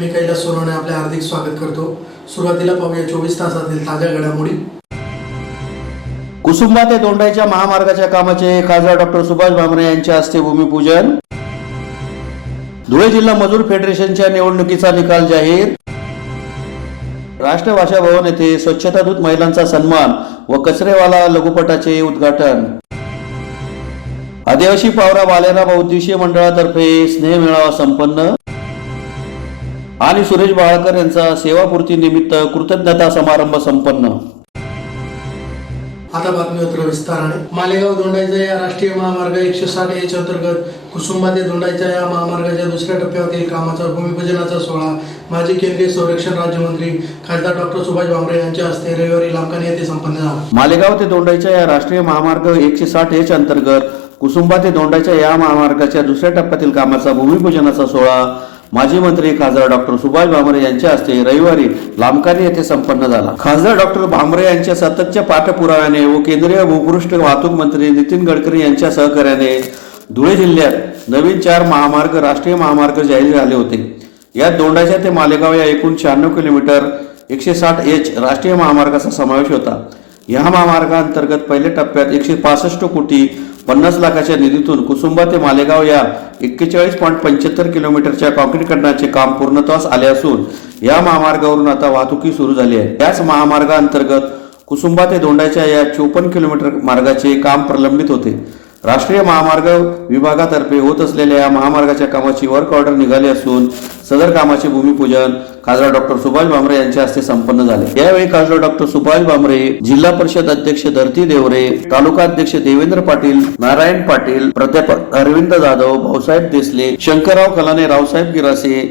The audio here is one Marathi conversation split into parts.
मी कैलास सोनवणे आपले हार्दिक स्वागत करतो। सुरुवातीला पाहूया 24 तासातील ताज्या घडामोडी। कुसुंबा ते दोंडाईच्या महामार्गाच्या कामाचे खासदार डॉक्टर सुभाष भामरे यांच्या हस्ते भूमिपूजन। धुळे जिल्हा मजूर फेडरेशनच्या निवडणुकीचा निकाल जाहीर। राष्ट्रभाषा भवन येथे स्वच्छता दूत महिलांचा सन्मान व कचरेवाला लघुपटाचे उद्घाटन। आदिवासी पावरा बालेरा बहुउद्देशीय मंडळातर्फे स्नेह मेळावा संपन्न आणि सुरेश बाळकर यांचा सेवापूर्ती निमित्त कृतज्ञता समारंभ संपन्न। आता बातमीपत्र विस्ताराने। मालेगाव दोंडाईचा या राष्ट्रीय महामार्ग 160H अंतर्गत कुसुंबा ते दोंडाईच्या या महामार्गाच्या दुसऱ्या टप्प्यावरील कामाचा भूमिपूजनाचा सोहळा माजी केंद्रीय संरक्षण राज्यमंत्री खासदार डॉक्टर सुभाष भामरे यांच्या हस्ते रविवारी लामकानी येथे संपन्न झाला। मालेगाव ते दोंडाईच्या या राष्ट्रीय महामार्ग 160H अंतर्गत कुसुंबा ते दोंडाईच्या या महामार्गाच्या दुसऱ्या टप्प्यातील कामाचा भूमिपूजनाचा सोहळा माजी मंत्री खासदार डॉक्टर सुभाष भामरे यांच्या हस्ते रविवारी लामकानी येथे संपन्न झाला। खासदार डॉक्टर भामरे यांच्या सततच्या पाठपुराव्याने व केंद्रीय भूपृष्ठ वाहतूक मंत्री नितीन गडकरी यांच्या सहकार्याने धुळे जिल्ह्यात नवीन 4 महामार्ग राष्ट्रीय महामार्ग जाहीर झाले होते। यात दोंडाईच्या ते मालेगाव या एकूण 96 किलोमीटर 160H राष्ट्रीय महामार्गाचा समावेश होता। या महामार्गाअंतर्गत पहिल्या टप्प्यात 165 कोटी 50 लाखाच्या निधीतून कुसुंबा ते मालेगाव या 41.75 किलोमीटरच्या काँक्रीटीकरणाचे काम पूर्णत्वास आले असून या महामार्गावरून आता वाहतुकी सुरू झाली आहे। याच महामार्गाअंतर्गत कुसुंबा ते दोंडाईच्या या 54 किलोमीटर मार्गाचे काम प्रलंबित होते। राष्ट्रीय महामार्ग विभागातर्फे होत असलेल्या या महामार्गाच्या कामाची वर्क ऑर्डर निघाली असून सदर कामाचे भूमिपूजन खासदार डॉक्टर सुभाष भामरे यांच्या हस्ते संपन्न झाले। यावेळी खासदार डॉक्टर सुभाष भामरे, जिल्हा परिषद अध्यक्ष धरती देवरे, तालुका अध्यक्ष देवेंद्र पाटील, नारायण पाटील, प्राध्यापक अरविंद जाधव, भाऊसाहेब देसले, शंकरराव कलाने, रावसाहेब गिरासे,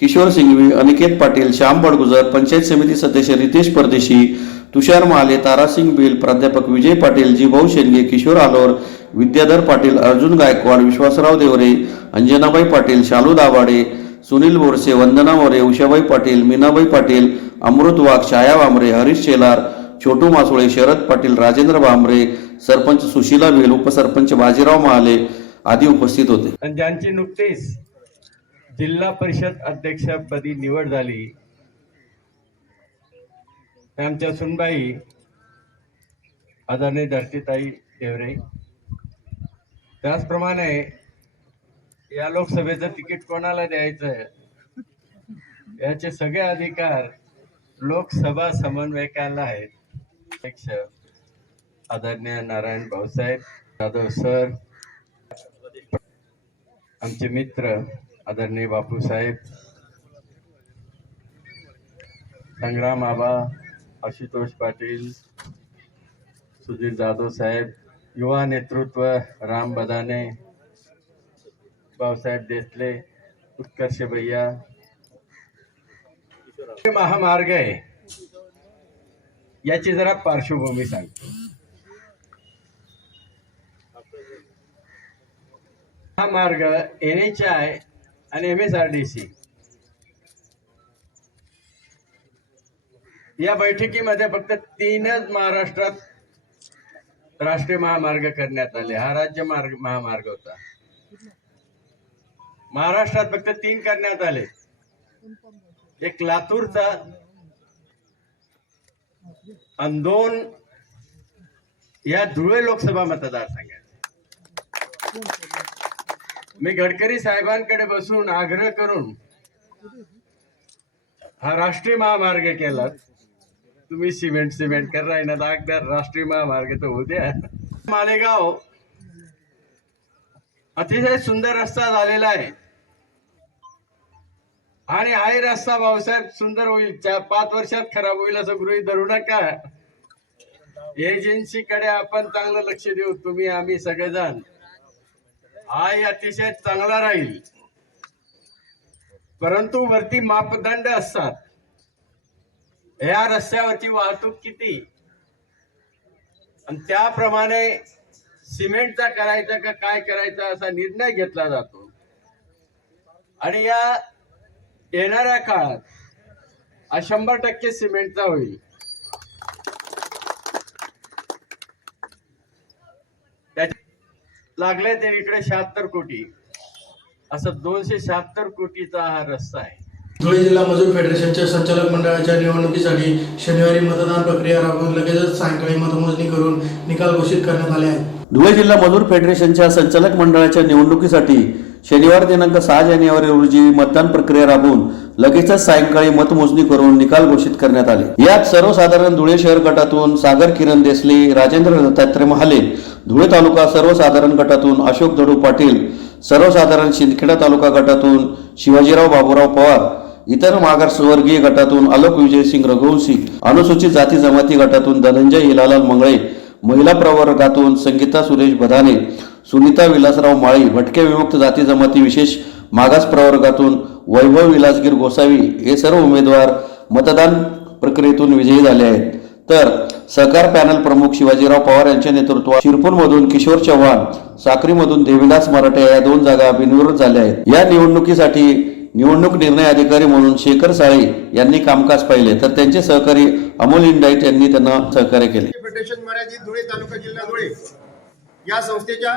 किशोर सिंघवी, अनिकेत पाटील, श्याम बडगुजर, पंचायत समिती सदस्य रितेश परदेशी, तुषार महाले, तारासिंग बिल, प्राध्यापक विजय पाटील, जीभाऊ शेंडगे, किशोर आलोर, विद्याधर पाटील, अर्जुन गायकवाड, विश्वासराव देवरे, अंजनाबाई पाटील, शालू दाभाडे, सुनील बोरसे, वंदना मोरे, उषाबाई पाटील, मीनाबाई पाटील, अमृत वाघ, छाया भामरे, हरीश शेलार, छोटू मासुळे, शरद पाटील, राजेंद्र भामरे, सरपंच सुशीला भेल, उपसरपंच बाजीराव महाले आदी उपस्थित होते। ज्यांची नुकतीच जिल्हा परिषद अध्यक्षपदी निवड झाली त्यांच्या सुनबाई आदरणीय धरतीताई देवरे, त्याचप्रमाणे या लोकसभेचं तिकीट कोणाला द्यायचं याचे सगळे अधिकार लोकसभा समन्वयकांना आहेत। अध्यक्ष आदरणीय नारायण भाऊसाहेब जाधव सर, आमचे मित्र आदरणीय बापूसाहेब, संग्राम आबा, आशुतोष पाटील, सुधीर जाधव साहेब, युवा नेतृत्व राम बदाने, भाऊसाहेब देसले, उत्कर्ष भैया, महामार्ग आहे याची जरा पार्श्वभूमी सांगतो। हा मार्ग NHI आणि MSRDC या बैठकीमध्ये फक्त 3च महाराष्ट्रात राष्ट्रीय महामार्ग करण्यात आले। हा राज्य महामार्ग होता। महाराष्ट्रात फक्त 3 करण्यात आले। एक लातूरचा आणि 2 या धुळे लोकसभा मतदारसंघात। मी गडकरी साहेबांकडे बसून आग्रह करून हा राष्ट्रीय महामार्ग केला। तुम्ही सिमेंट कर रहा ना, दागदार राष्ट्रीय महामार्ग तर होऊ द्या। मालेगाव अतिशय सुंदर रस्ता झालेला आहे आणि हाही रस्ता भाऊसाहेब सुंदर होईल, 4-5 वर्षात खराब होईल असं गृहीत धरू नका। एजन्सीकडे आपण चांगलं लक्ष देऊ, तुम्ही आम्ही सगळेजण। हाही अतिशय चांगला राहील, परंतु वरती मापदंड असतात। या रस्त्यावरची वाहतूक किती आणि त्याप्रमाणे सिमेंटचा करायचा का काय करायचा असा निर्णय घेतला जातो आणि या येणाऱ्या काळात 100% सिमेंटचा होईल। लागले ते इकडे 76 कोटी, असं 276 कोटीचा हा रस्ता आहे। धुळे जिल्हा मजूर फेडरेशनच्या संचालक मंडळाच्या निवडणुकीसाठी शनिवारी मतदान प्रक्रिया राबवून लगेचच सायंकाळी मतमोजणी करून निकाल घोषित करण्यात आले आहेत. धुळे जिल्हा मजूर फेडरेशनच्या संचालक मंडळाच्या निवडणुकीसाठी शनिवार दिनांक 6 जानेवारी रोजी मतदान प्रक्रिया राबवून लगेचच सायंकाळी मतमोजणी करून निकाल घोषित करण्यात आले. यात सर्वसाधारण धुळे शहर गटातून सागर किरण देसले, राजेंद्र दत्तात्रय महाले, धुळे तालुका सर्वसाधारण गटातून अशोक दडू पाटील, सर्वसाधारण शिंदखेडा तालुका गटातून शिवाजीराव बाबूराव पवार, इतर मागासवर्गीय गटातून आलोक विजयसिंग रघुवंशी, अनुसूचित जाती जमाती गटातून धनंजय हिलालाल मंगळे, महिला प्रवर्गातून संगीता सुरेश बधाने, सुनीता विलासराव माळी, भटके विमुक्त जाती जमाती विशेष मागास प्रवर्गातून वैभव विलासगीर गोसावी हे सर्व उमेदवार मतदान प्रक्रियेतून विजयी झाले आहेत. तर सहकार पॅनल प्रमुख शिवाजीराव पवार यांच्या नेतृत्वात शिरपूरमधून किशोर चव्हाण, साक्रीमधून देविदास मराठे या 2 जागा बिनविरोध झाल्या आहेत. या निवडणुकीसाठी निवडणूक निर्णय अधिकारी म्हणून शेखर साळे यांनी कामकाज पाहिले, तर त्यांचे सहकारी अमोल इंडाईट यांनी त्यांना सहकार्य केले. फेडरेशन मर्यादित धुळे तालुका जिल्हा धुळे या संस्थेच्या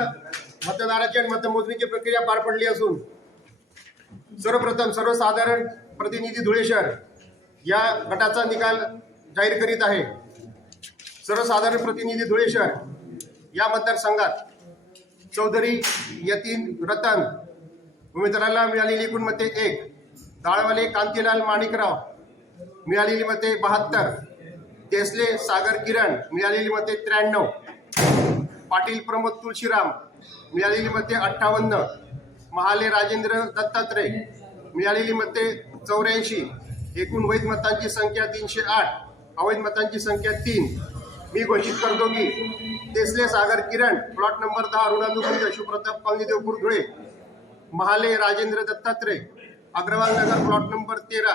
मतदाराची आणि मतमोजणीची प्रक्रिया पार पडली असून सर्वप्रथम सर्वसाधारण प्रतिनिधी धुळे शहर या गटाचा निकाल जाहीर करीत आहे. सर्वसाधारण प्रतिनिधी धुळे शहर या मतदारसंघात चौधरी यतीन रतन उमेदवाराला मिळालेली एकूण मते 1, दाळवाले कांतीलाल माणिकराव मिळालेली मते 72, देसले सागर किरण मिळालेली मते 93, पाटील प्रमोद तुळशीराम मिळालेली मते 58, महाले राजेंद्र दत्तात्रय मिळालेली मते 84, एकूण वैध मतांची संख्या 308, अवैध मतांची संख्या 3. मी घोषित करतो की देसले सागर किरण प्लॉट नंबर 10 ऋणानुबंध Shivpratap colony Deopur Dhule, Mahale Rajendra Dattatray Agarwal Nagar plot number 13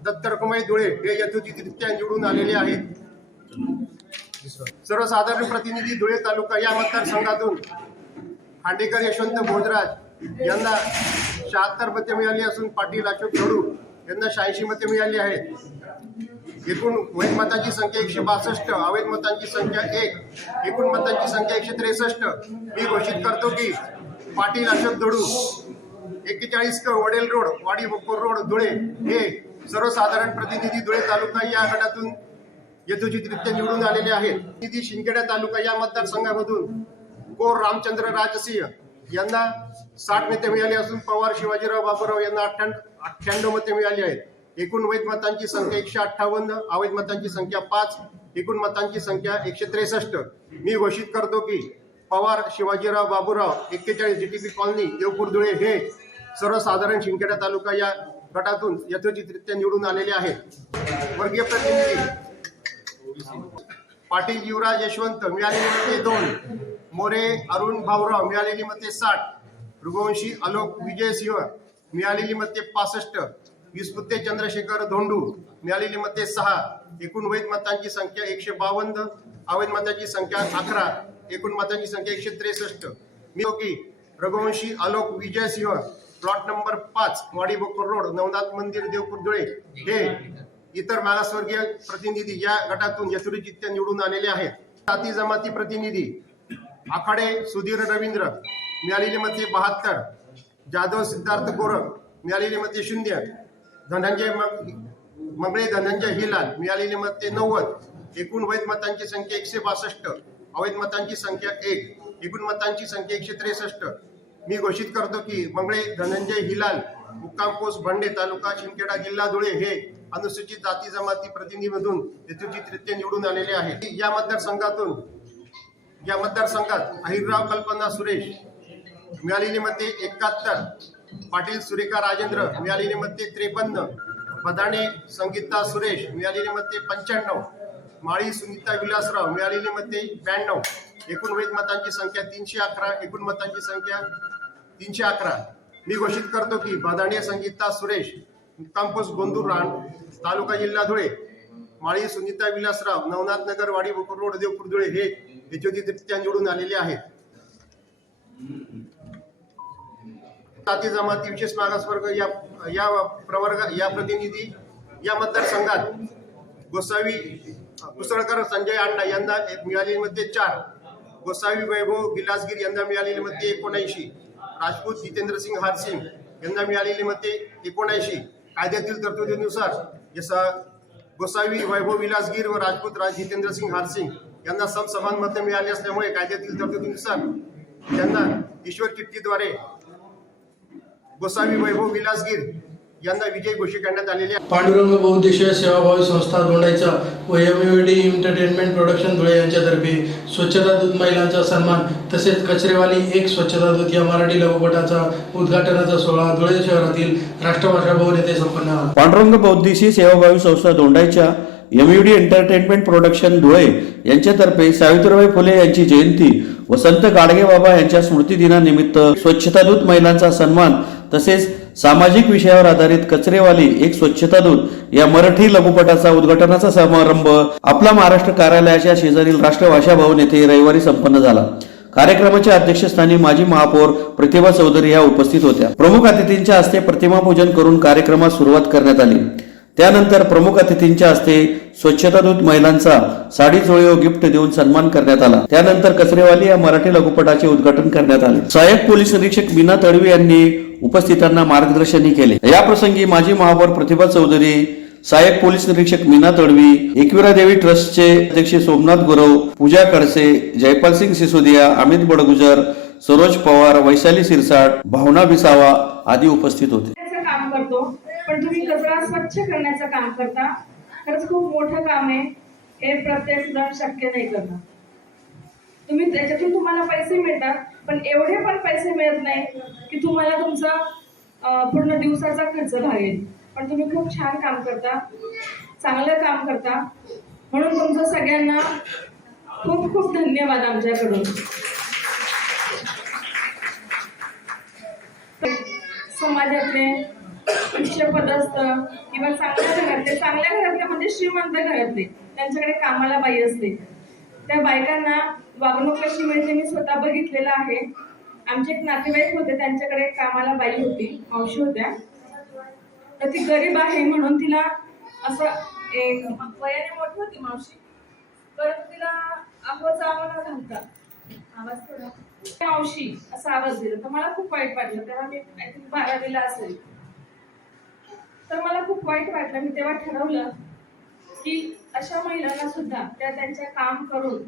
दत्तर कुमाई धुळे हे यथोचितरित्या निवडून आलेले आहेत. सर्वसाधारण प्रतिनिधी धुळे तालुका या मतदारसंघातून खांडेकर यशवंत भोजराज यांना 76 मते मिळाली असून पाटील अशोक दडू यांना 86 मते मिळाली आहेत. एकूण वैध मतांची संख्या 162, अवैध मतांची संख्या 1, एकूण मतांची संख्या 163. मी घोषित करतो की पाटील अशोक दडू 41 क वडेल रोड वाडी बकोर रोड धुळे हे सर्वसाधारण प्रतिनिधी धुळे तालुका या गटातून यथोचितरित्या निवडून आलेले आहेत. प्रतिनिधी शिंदखेडा तालुका या मतदारसंघामधून कोर रामचंद्र राजसिंह यांना 60 मते मिळाली असून पवार शिवाजीराव बाबूराव यांना 98 मते मिळाली आहेत. एकूण वैध मतांची संख्या 158, अवैध मतांची संख्या 5, एकूण मतांची संख्या 163. मी घोषित करतो की पवार शिवाजीराव बाबूराव 41 जीटीपी कॉलनी देवपूर धुळे हे सर्वसाधारण शिंदखेडा तालुका या गटातून यथोचितरित्या निवडून आलेले आहेत. वर्गीय प्रतिनिधी पाटील युवराज यशवंत मिळालेली मते 2, मोरे अरुण भाऊराव मिळालेली मते 60, रघुवंशी आलोक विजयसिंह मिळालेली मते 65, विस्पुते चंद्रशेखर धोंडू मिळालेली मते 6, एकूण वैध मतांची संख्या 152, अवैध मतांची संख्या 11, एकूण मतांची संख्या 163. मी की रघुवंशी आलोक विजयसिंह प्लॉट नंबर 5 वाडी बकोर रोड नवनाथ मंदिर देवपूर धुळे हे इतर मागासवर्गीय प्रतिनिधी या गटातून यथोचितरित्या निवडून आलेले आहेत. जाती जमाती प्रतिनिधी आखाडे सुधीर रवींद्र मिळालेली मते 72, जाधव सिद्धार्थ गोरख मिळालेली मते 0, धनंजय मंगळे धनंजय हिलाल मिळालेली मते 90, एकूण वैध मतांची संख्या 162, अवैध मतांची संख्या 1, एकूण मतांची संख्या 163. मी घोषित करतो की मंगळे धनंजय हिलाल मुक्काम पोस्ट भंडे तालुका शिंदखेडा जिल्हा धुळे हे अनुसूचित जाती जमाती प्रतिनिधीमधून यथोचितरित्या निवडून आलेले आहेत. या मतदारसंघात अहिरराव कल्पना सुरेश मिळालेली मते 71, पाटील सुरेखा राजेंद्र मिळालेली मते 53, बदाणे संगीता सुरेश मिळालेली मते 95, माळी सुनीता विलासराव मिळालेली मते 92, एकूण वैध मतांची संख्या 311, एकूण मतांची संख्या 311. मी घोषित करतो की बदाणे संगीता सुरेश मुक्कामपोस्ट गोंदूरान तालुका जिल्हा धुळे, माळी सुनीता विलासराव नवनाथ नगर वाडी बकोर रोड देवपूर धुळे हे यथोचितरित्या निवडून आलेले आहेत. जाती जमाती विशेष मागासवर्ग या प्रवर्ग या प्रतिनिधी या मतदारसंघात गोसावी कुसळकर संजय अण्णा यांना मिळालेली मते 4, गोसावी वैभव गिलासगीर यांना मिळालेली मते 79, राजपूत जितेंद्रसिंग हारसिंग यांना मिळालेली मते 79, कायद्यातील तरतुदीनुसार जसं गोसावी वैभव विलासगीर व राजपूत राज जितेंद्रसिंग हारसिंग यांना समसमान मते मिळाली असल्यामुळे कायद्यातील तरतुदीनुसार त्यांना ईश्वर किट्टीद्वारे गोसावी वैभव विलासगीर यांना विजयी घोषित करण्यात आलेले आहे. पांडुरंग बहुउद्देशीय सेवाभावी संस्था दोंडाईचा व एमयूडी एंटरटेनमेंट प्रोडक्शन धुळे यांच्यातर्फे स्वच्छता दूत महिलांचा सन्मान तसेच कचरेवाली एक स्वच्छता दूत या मराठी लघुपटाचा उद्घाटनाचा सोहळा धुळे शहरातील राष्ट्रभाषा भवन येथे संपन्न झाला. पांडुरंग बौद्धिशी सेवाभावी संस्था दोंडाईच्या एमयूडी एंटरटेनमेंट प्रोडक्शन धुळे यांच्यातर्फे सावित्रीबाई फुले यांची जयंती व संत गाडगेबाबा यांच्या स्मृती दिनानिमित्त स्वच्छतादूत महिलांचा सन्मान तसेच सामाजिक विषयावर आधारित कचरेवाली एक स्वच्छतादूत या मराठी लघुपटाचा उद्घाटनाचा समारंभ आपला महाराष्ट्र कार्यालयाच्या शेजारील राष्ट्रभाषा भवन येथे रविवारी संपन्न झाला. कार्यक्रमाच्या अध्यक्षस्थानी माजी महापौर प्रतिभा चौधरी या उपस्थित होत्या. प्रमुख अतिथींच्या हस्ते प्रतिमा पूजन करून कार्यक्रमास सुरुवात करण्यात आली. त्यानंतर प्रमुख अतिथींच्या हस्ते स्वच्छतादूत महिलांचा साडी चोळी व गिफ्ट देऊन सन्मान करण्यात आला. त्यानंतर कचरेवाली या मराठी लघुपटाचे उद्घाटन करण्यात आले. सहाय्यक पोलीस निरीक्षक मीना तडवी यांनी उपस्थितांना मार्गदर्शनही केले. या प्रसंगी माजी महापौर प्रतिभा चौधरी, सहाय्यक पोलीस निरीक्षक मीना तडवी, एकविरा देवी ट्रस्टचे अध्यक्ष सोमनाथ गुरव, पूजा खडसे, जयपाल सिंग सिसोदिया, अमित बडगुजर, सरोज पवार, वैशाली सिरसाट, भावना बिसावा आदी उपस्थित होते. काम करतो पण तुम्ही कचरा स्वच्छ करण्याचं काम करता. खरंच खूप मोठं काम आहे. हे प्रत्येक जण शक्य नाही करणं. तुम्ही त्याच्यातून तुम्हाला पैसे मिळतात पण एवढे पण पैसे मिळत नाही की तुम्हाला तुमचा पूर्ण दिवसाचा खर्च भागेल. पण तुम्ही खूप छान काम करता, चांगलं काम करता, म्हणून तुमचं सगळ्यांना खूप खूप धन्यवाद आमच्याकडून. समाजातले उच्चपदस्थ किंवा चांगल्या घरातले म्हणजे श्रीमंत घरातले त्यांच्याकडे कामाला बाई असते. त्या बायकांना वागणूक कशी मिळते मी स्वतः बघितलेलं आहे. आमचे एक नातेवाईक होते, त्यांच्याकडे कामाला बाई होती, मावशी होत्या. तर ती गरीब आहे म्हणून तिला असं वयाने मोठी होती मावशी, परंतु तिला आवाज घालतात, आवाज थोडा मावशी असा आवाज दिला. तर मला खूप वाईट वाटलं. तेव्हा मी 12वीला असेल. तर मला खूप वाईट वाटलं. मी तेव्हा ठरवलं की अशा महिलांना सुद्धा त्या त्यांच्या काम करून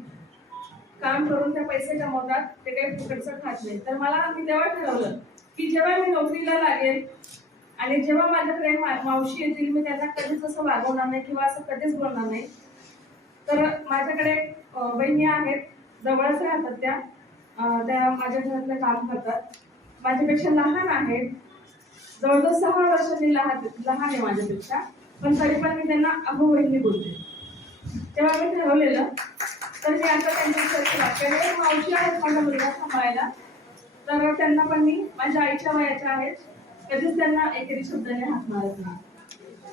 त्या पैसे कमवतात, ते काही फुकटचं खात नाही. तर मी तेव्हा ठरवलं की जेव्हा मी नोकरीला लागेल आणि जेव्हा माझ्याकडे मावशी येतील, मी त्यांना कधीच असं वागवणार नाही किंवा असं कधीच बोलणार नाही. तर माझ्याकडे बहिणी आहेत, जवळच राहतात त्या माझ्या घरातलं काम करतात. माझ्यापेक्षा लहान आहेत, जवळजवळ 6 वर्षांनी लहान आहे माझ्यापेक्षा, पण तरी पण मी त्यांना अहो बहिणी बोलते. तेव्हा मी ठरवलेलं तर मी आता त्यांच्या मावशी आहेत माझा मुलगा सांभाळायला, तर त्यांना पण मी माझ्या आईच्या वयाच्या आहेत, कधीच त्यांना एकेरी शब्दाने हात मारत नाही.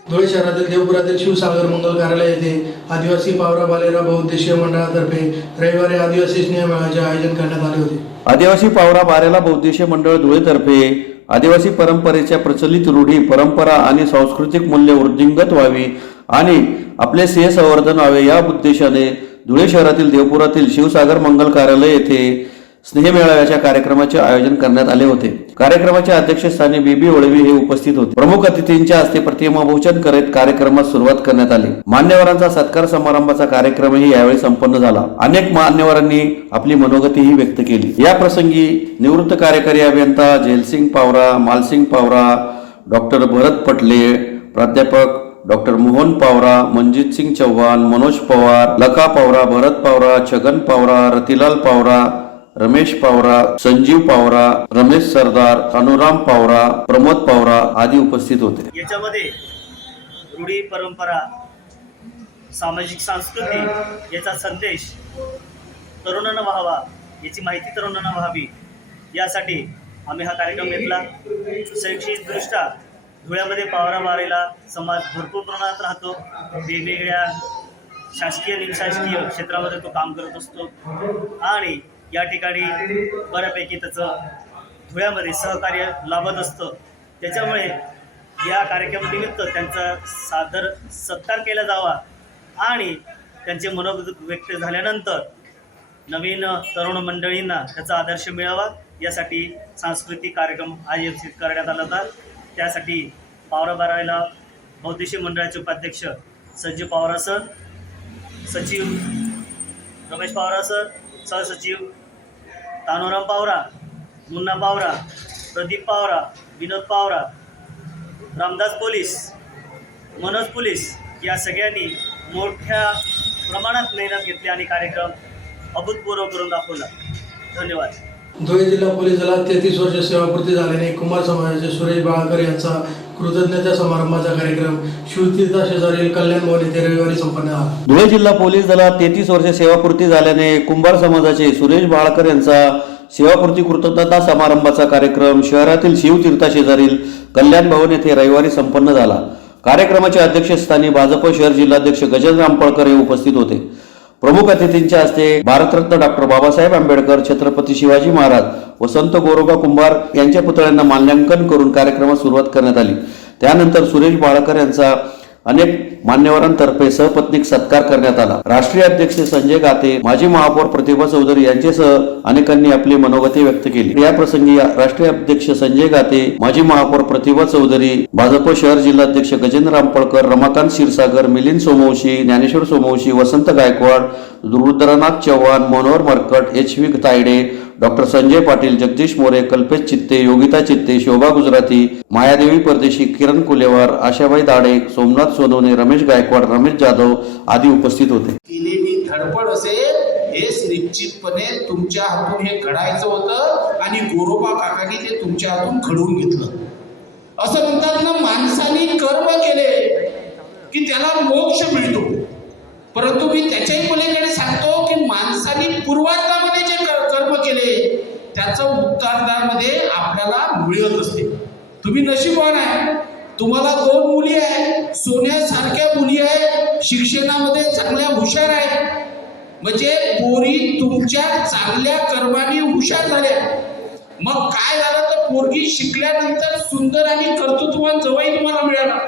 धुळे शहरातील देवपुरातील शिवसागर मंगल कार्यालय येथे आदिवासी पावरा बालेरा बहुउद्देशीय मंडळातर्फे रविवारी आदिवासी स्नेह मेळाव्याचे आयोजन करण्यात आले होते. आदिवासी पावरा बारेला बहुउद्देशीय मंडळ धुळेतर्फे आदिवासी परंपरेच्या प्रचलित रूढी, परंपरा आणि सांस्कृतिक मूल्य वृद्धिंगत व्हावी आणि आपले स्नेह संवर्धन व्हावे या उद्देशाने धुळे शहरातील देवपुरातील शिवसागर मंगल कार्यालय येथे स्नेह मेळाव्याच्या कार्यक्रमाचे आयोजन करण्यात आले होते. कार्यक्रमाच्या अध्यक्षस्थानी बीबी ओळवी हे उपस्थित होते. प्रमुख अतिथींच्या हस्ते प्रतिमा पूजन करीत कार्यक्रमास सुरुवात करण्यात आली. मान्यवरांचा सत्कार समारंभाचा कार्यक्रमही यावेळी संपन्न झाला. अनेक मान्यवरांनी आपली मनोगतीही व्यक्त केली. या प्रसंगी निवृत्त कार्यकारी अभियंता जयसिंग पावरा, मालसिंग पावरा, डॉक्टर भरत पटले, प्राध्यापक डॉक्टर मोहन पावरा, मनजित सिंग चौहान, मनोज पवार, लखा पावरा, भरत पावरा, छगन पावरा, रतिलाल पावरा, रमेश पावरा, संजीव पावरा, रमेश सरदार, अनुराम पावरा, प्रमोद पावरा आदी उपस्थित होते. याच्यामध्ये रूढी, परंपरा, सामाजिक सांस्कृतिक याचा संदेश तरुणांना व्हावा, याची माहिती तरुणांना व्हावी, यासाठी आम्ही हा कार्यक्रम घेतला. शैक्षणिकदृष्ट्या धुळ्यामध्ये पावरा बारेला समाज भरपूर प्रमाणात राहतो. वेगवेगळ्या शासकीय निमशासकीय क्षेत्रामध्ये तो काम करत असतो आणि या ठिकाणी बऱ्यापैकी त्याचं धुळ्यामध्ये सहकार्य लाभत असतं. त्याच्यामुळे या कार्यक्रमानिमित्त त्यांचा सादर सत्कार केला जावा आणि त्यांचे मनोगत व्यक्त झाल्यानंतर नवीन तरुण मंडळींना त्याचा आदर्श मिळावा, यासाठी सांस्कृतिक कार्यक्रम आयोजित करण्यात आला होता. त्यासाठी पावरा बारावीला बहुद्देशीय मंडळाचे उपाध्यक्ष संजीव पवार सर, सचिव रमेश पवार सर, सहसचिव तानोराम पावरा, मुन्ना पावरा, प्रदीप पावरा, विनोद पावरा, रामदास पोलीस, मनोज पोलीस या सगळ्यांनी मोठ्या प्रमाणात मेहनत घेतली आणि कार्यक्रम अभूतपूर्व करून दाखवला. धन्यवाद. धुळे जिल्हा पोलीस दलात 33 वर्ष सेवापूर्ती झाल्याने कुंभार समाजाचे सुरेश बाळकर यांचा कृतज्ञता समारंभाचा कार्यक्रम शिवतीर्था शेजारील कल्याण भवन येथे रविवारी संपन्न झाला. धुळे जिल्हा पोलीस दलात 33 वर्षे सेवापूर्ती झाल्याने कुंभार समाजाचे सुरेश बाळकर यांचा सेवापूर्ती कृतज्ञता समारंभाचा कार्यक्रम शहरातील शिवतीर्था शेजारील कल्याण भवन येथे रविवारी संपन्न झाला. कार्यक्रमाच्या अध्यक्षस्थानी भाजप शहर जिल्हाध्यक्ष गजेंद्र रामपळकर हे उपस्थित होते. प्रमुख अतिथींच्या हस्ते भारतरत्न डॉक्टर बाबासाहेब आंबेडकर, छत्रपती शिवाजी महाराज व संत गोरोबा कुंभार यांच्या पुतळ्यांना माल्यार्पण करून कार्यक्रमास सुरुवात करण्यात आली. त्यानंतर सुरेश बाळकर यांचा अनेक मान्यवरांतर्फे सहपत्नीक सत्कार करण्यात आला. राष्ट्रीय अध्यक्ष संजय गाते, माजी महापौर प्रतिभा चौधरी यांच्यासह अनेकांनी आपली मनोगती व्यक्त केली. या प्रसंगी राष्ट्रीय अध्यक्ष संजय गाते, माजी महापौर प्रतिभा चौधरी, भाजप शहर जिल्हाध्यक्ष गजेंद्र रामपळकर, रमाकांत क्षीरसागर, मिलिंद सोमवंशी, ज्ञानेश्वर सोमवंशी, वसंत गायकवाड, रुद्रनाथ चव्हाण, मनोहर मरकट, HV तायडे, डॉक्टर संजय पाटील, जगदीश मोरे, कल्पेश चित्ते, योगिता चित्ते, शोभा गुजराती, मायादेवी परदेशी, किरण कुलेवार, आशाबाई दाडे, सोमनाथ सोनवणे, रमेश गायकवाड, रमेश जाधव आदी उपस्थित होते. केलेली धडपड असेल हेच निश्चितपणे तुमच्या हातून हे घडायचं होतं आणि गोरोबा काकांनी ते तुमच्या हातून घडवून घेतलं. असं म्हणतात ना, माणसाने कर्म केले की त्याला मोक्ष मिळतो, परंतु मी त्याच्याही पलीकडे सांगतो की माणसाने पूर्वार्धामध्ये जे कर्म केले त्याचं उत्तरार्धामध्ये आपल्याला मिळत असते. तुम्ही नशीबवान आहे, तुम्हाला 2 मुली आहेत, सोन्यासारख्या मुली आहेत, शिक्षणामध्ये चांगल्या हुशार आहेत. म्हणजे पोरी तुमच्या चांगल्या कर्माने हुशार झाल्या. मग काय झालं तर पोरगी शिकल्यानंतर सुंदर आणि कर्तृत्ववान जवाई तुम्हाला मिळाला.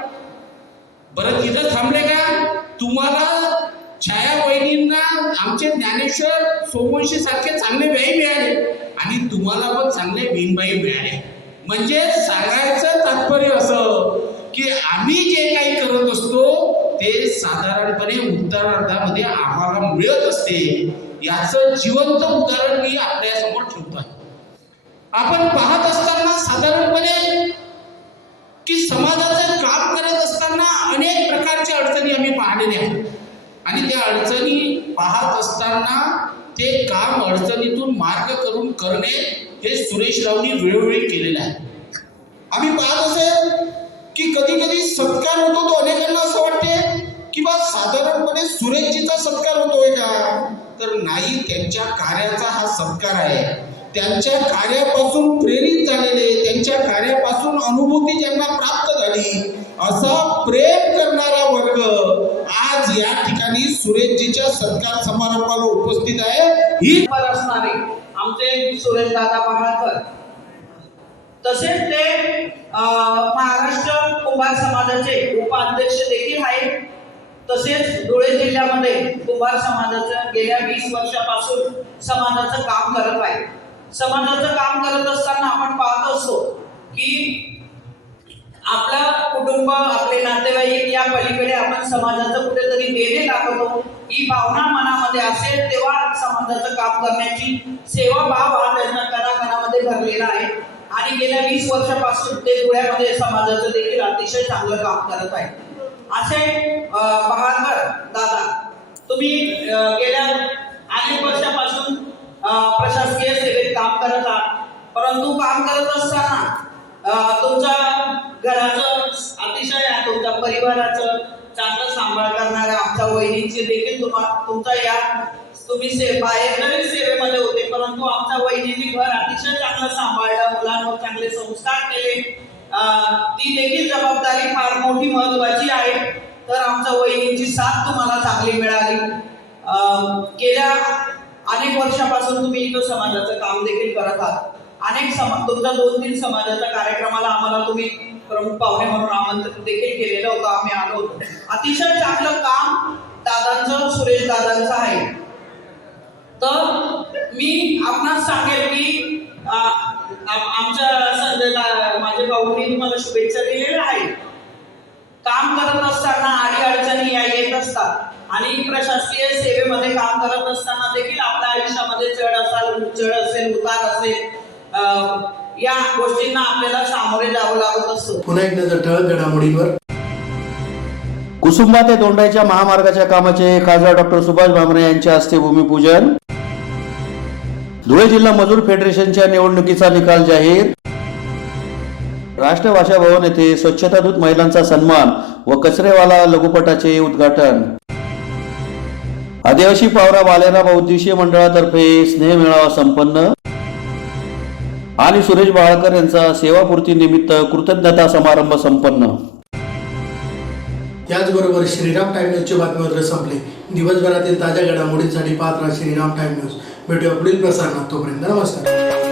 बरं तिथं थांबले का? तुम्हाला छाया वहिनींना आमचे ज्ञानेश्वर सोमवंशी सारखे चांगले व्याई मिळाले आणि तुम्हाला पण चांगले विनबाई मिळाले. म्हणजे सांगायचं तात्पर्य असं की आम्ही जे काही करत असतो ते साधारणपणे उत्तरार्धामध्ये आम्हाला मिळत असते. याचं जिवंत उदाहरण मी आपल्या समोर ठेवतो आहे. आपण पाहत असताना साधारणपणे की समाजाचं काम करत असताना अनेक प्रकारच्या अडचणी आम्ही पाहिलेल्या आहेत आणि त्या अडचणी पाहत असताना ते काम अडचणीतून मार्ग करून करणे हे सुरेशरावनी वेळोवेळी केलेलं आहे. आम्ही पाहत असेल की कधी कधी सत्कार होतो तो अनेकांना असं वाटते की बा साधारणपणे सुरेशजीचा सत्कार होतोय का, तर नाही, त्यांच्या कार्याचा हा सत्कार आहे. त्यांच्या कार्यापासून प्रेरित झालेले, त्यांच्या कार्यापासून अनुभूती ज्यांना प्राप्त झाली असा प्रेम करणारा वर्ग आज या ठिकाणी सुरेशजीच्या सत्कार समारंभाला उपस्थित आहे. ही असणारे आमचे सुरेश दादा पहाळकर, तसेच ते महाराष्ट्र कुंभार समाजाचे उपाध्यक्ष देखील आहेत. तसेच धुळे जिल्ह्यामध्ये कुंभार समाजाचं गेल्या 20 वर्षापासून समाजाचं काम करत आहे. समाजाचं काम करत असताना आपण पाहत असतो की आपलं कुटुंब, आपले नातेवाईक या पलीकडे आपण समाजाचं कुठेतरी देणे लागतो. ही भावना मनामध्ये असेल तेव्हा समाजाचं काम करण्याची सेवाभाव हा त्यांच्या कणाकणामध्ये भरलेला आहे आणि गेल्या 20 वर्षापासून ते धुळ्यामध्ये समाजाचं देखील अतिशय चांगलं काम करत आहे. असे पहाळकर दादा, तुम्ही गेल्या अनेक वर्षापासून प्रशासकीय सेवेत काम करत आहात, परंतु काम करत असताना तुमच्या घराचं अतिशय, तुमच्या परिवाराचं चांगलं सांभाळ करणाऱ्या आमच्या वहिनींची देखील तुम्ही बाहेर जरी सेवेमध्ये होते, परंतु आमच्या वहिनींनी घर अतिशय चांगलं सांभाळलं, मुलांवर चांगले संस्कार केले. ती देखील जबाबदारी फार मोठी महत्वाची आहे. तर आमच्या वहिनींची साथ तुम्हाला चांगली मिळाली. गेल्या अनेक वर्षापासून तुम्ही इथं समाजाचं काम देखील करत आहात. तुमच्या 2-3 समाजाच्या कार्यक्रमाला आम्हाला तुम्ही प्रमुख पाहुणे म्हणून आमंत्रित देखील केलेलं होतं, आम्ही आलो होतो. अतिशय चांगलं काम दादांचं, सुरेश दादांचं आहे. तर मी आपणास सांगेल की आमच्या संजय माझे भाऊंनी तुम्हाला शुभेच्छा दिलेल्या आहेत. काम करत असताना अडीअडचणी या येत असतात आणि प्रशासकीय सेवेमध्ये काम करत असताना देखील आपल्या आयुष्यामध्ये चढ असेल उतार असेल या गोष्टींना आपल्याला सामोरे जावं लागत असतं. पुन्हा एक नजर ठळक घडामोडींवर. कुसुंबा ते दोंडाईच्या महामार्गाच्या कामाचे खासदार डॉक्टर सुभाष भामरे यांच्या हस्ते भूमिपूजन. धुळे जिल्हा मजूर फेडरेशनच्या निवडणुकीचा निकाल जाहीर. राष्ट्रभाषा भवन येथे स्वच्छतादूत महिलांचा सन्मान व कचरेवाला लघुपटाचे उद्घाटन. आदिवासी पावरा बालेराव बहुउद्देशीय मंडळातर्फे स्नेह मेळावा संपन्न आणि सुरेश बाळकर यांचा सेवापूर्ती निमित्त कृतज्ञता समारंभ संपन्न. याचबरोबर श्रीराम टाइम न्यूजचे बातमीपत्र संपले. दिवसभरातील ताज्या घडामोडींसाठी पाहत राहा श्रीराम टाइम न्यूज. भेटूया पुढील प्रसारणात. तोपर्यंत नमस्कार.